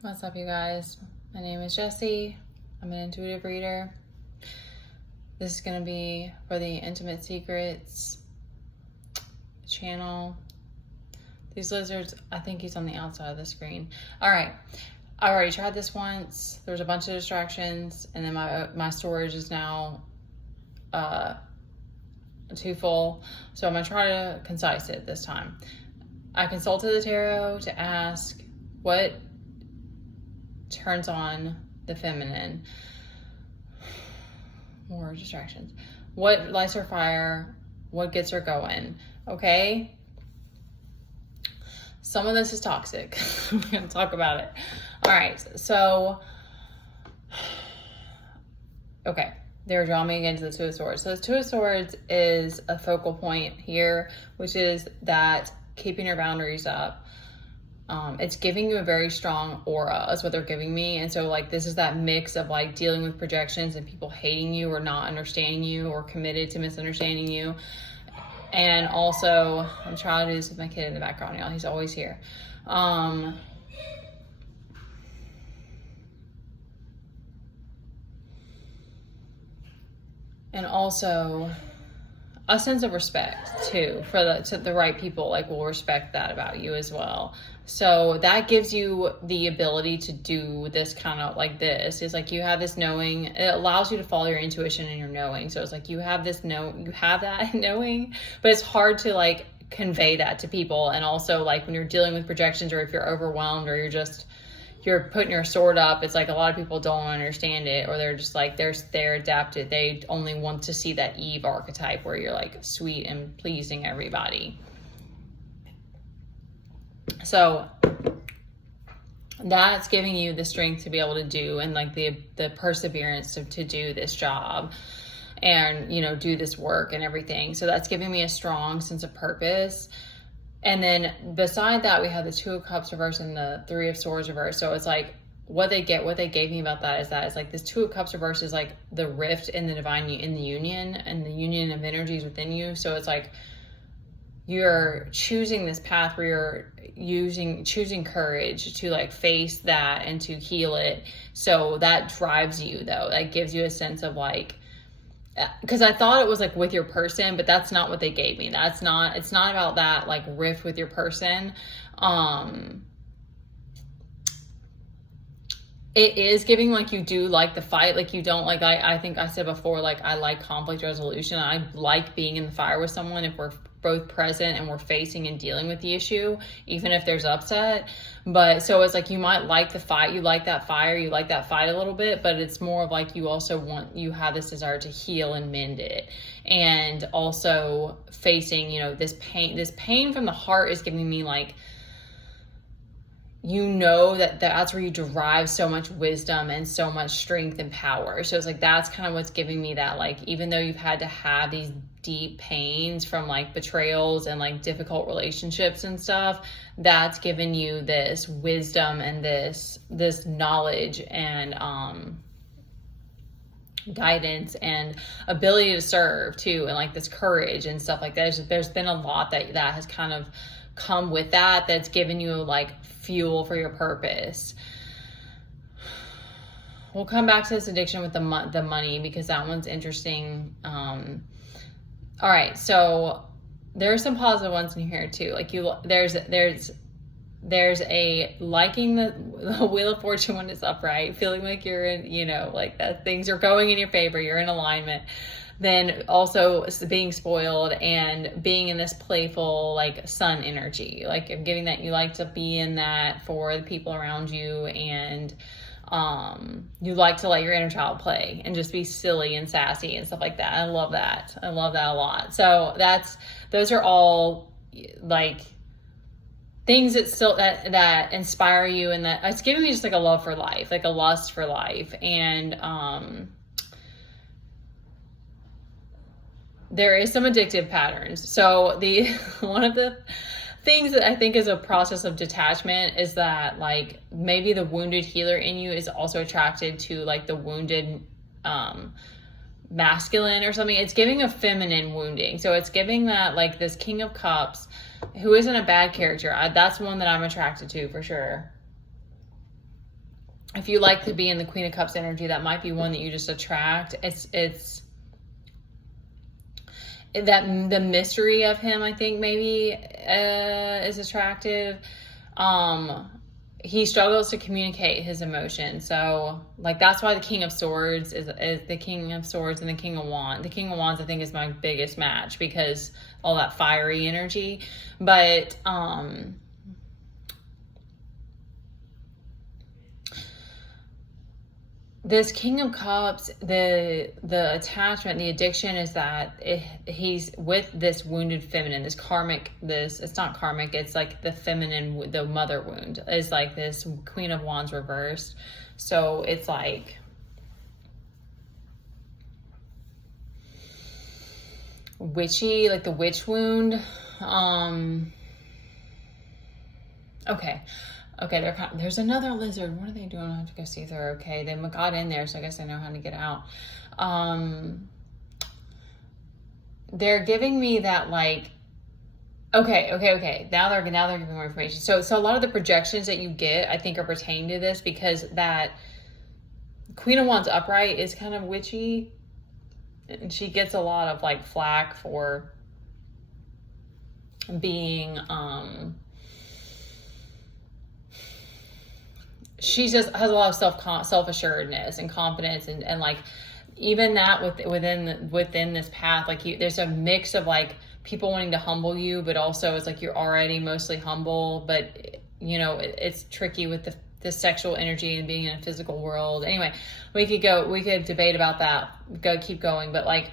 What's up, you guys? My name is Jessie. I'm an intuitive reader. This is going to be for the Intimate Secrets channel. These lizards, I think he's on the outside of the screen. All right. I already tried this once. There was a bunch of distractions, and then my storage is now too full. So I'm going to try to concise it this time. I consulted the tarot to ask what turns on the feminine. More distractions. What lights her fire? What gets her going? Okay. Some of this is toxic. We're going to talk about it. All right. So, okay. They're drawing me again to the Two of Swords. So the Two of Swords is a focal point here, which is that keeping your boundaries up. It's giving you a very strong aura is what they're giving me. And so like, this is that mix of like dealing with projections and people hating you or not understanding you or committed to misunderstanding you. And also I'm trying to do this with my kid in the background, y'all. He's always here. And also a sense of respect too to the right people, like will respect that about you as well. So that gives you the ability to do this kind of like this. It's like you have this knowing. It allows you to follow your intuition and your knowing. So it's like you have that knowing, but it's hard to like convey that to people. And also like when you're dealing with projections, or if you're overwhelmed, or you're putting your sword up, it's like a lot of people don't understand it, or they're just like they're adapted. They only want to see that Eve archetype where you're like sweet and pleasing everybody. So that's giving you the strength to be able to do, and like the perseverance to do this job and, you know, do this work and everything. So that's giving me a strong sense of purpose. And then beside that, we have the Two of Cups reversed and the Three of Swords reversed. So it's like what they gave me about that is that it's like this Two of Cups reversed is like the rift in the divine, in the union, and the union of energies within you. So it's like you're choosing this path where you're choosing courage to like face that and to heal it. So that drives you though. That gives you a sense of like, because I thought it was like with your person, but that's not what they gave me. It's not about that like rift with your person. It is giving like you do like the fight, like you don't like, I think I said before, like I like conflict resolution. I like being in the fire with someone if we're both present and we're facing and dealing with the issue, even if there's upset. But so it's like you might like the fight, you like that fire, you like that fight a little bit, but it's more of like you have this desire to heal and mend it. And also facing, you know, this pain from the heart is giving me like, you know, that's where you derive so much wisdom and so much strength and power. So it's like that's kind of what's giving me that, like, even though you've had to have these deep pains from like betrayals and like difficult relationships and stuff, that's given you this wisdom and this knowledge and guidance and ability to serve too, and like this courage and stuff like that. There's been a lot that has kind of come with that's given you like fuel for your purpose. We'll come back to this addiction with the money, because that one's interesting. All right, so there's some positive ones in here too. Like there's a liking the Wheel of Fortune when it's upright, feeling like you're in, you know, like that things are going in your favor, you're in alignment. Then also being spoiled and being in this playful like sun energy, like I'm giving that you like to be in that for the people around you, and you like to let your inner child play and just be silly and sassy and stuff like that. I love that a lot. So those are all like things that still that inspire you, and that it's giving me just like a love for life, like a lust for life. And there is some addictive patterns. So one of the things that I think is a process of detachment is that like maybe the wounded healer in you is also attracted to like the wounded masculine or something. It's giving a feminine wounding. So it's giving that like this King of Cups, who isn't a bad character. That's one that I'm attracted to for sure. if you like to be in the Queen of Cups energy, that might be one that you just attract. It's that the mystery of him, I think, maybe is attractive. He struggles to communicate his emotions, so like that's why the King of Swords is the King of Swords and the King of Wands. The King of Wands, I think, is my biggest match because all that fiery energy. But this King of Cups, the attachment, the addiction is that he's with this wounded feminine, this karmic, it's not karmic, it's like the feminine, the mother wound is like this Queen of Wands reversed. So it's like, witchy, like the witch wound. Okay, there's another lizard. What are they doing? I have to go see if they're okay. They got in there, so I guess I know how to get out. They're giving me that, like, okay. Now they're giving more information. So a lot of the projections that you get, I think, are pertaining to this, because that Queen of Wands upright is kind of witchy, and she gets a lot of like flack for being she just has a lot of self-assuredness and confidence, and like even that within this path, like there's a mix of like people wanting to humble you, but also it's like you're already mostly humble, but you know it's tricky with the sexual energy and being in a physical world. Anyway, we could debate about that, keep going, but like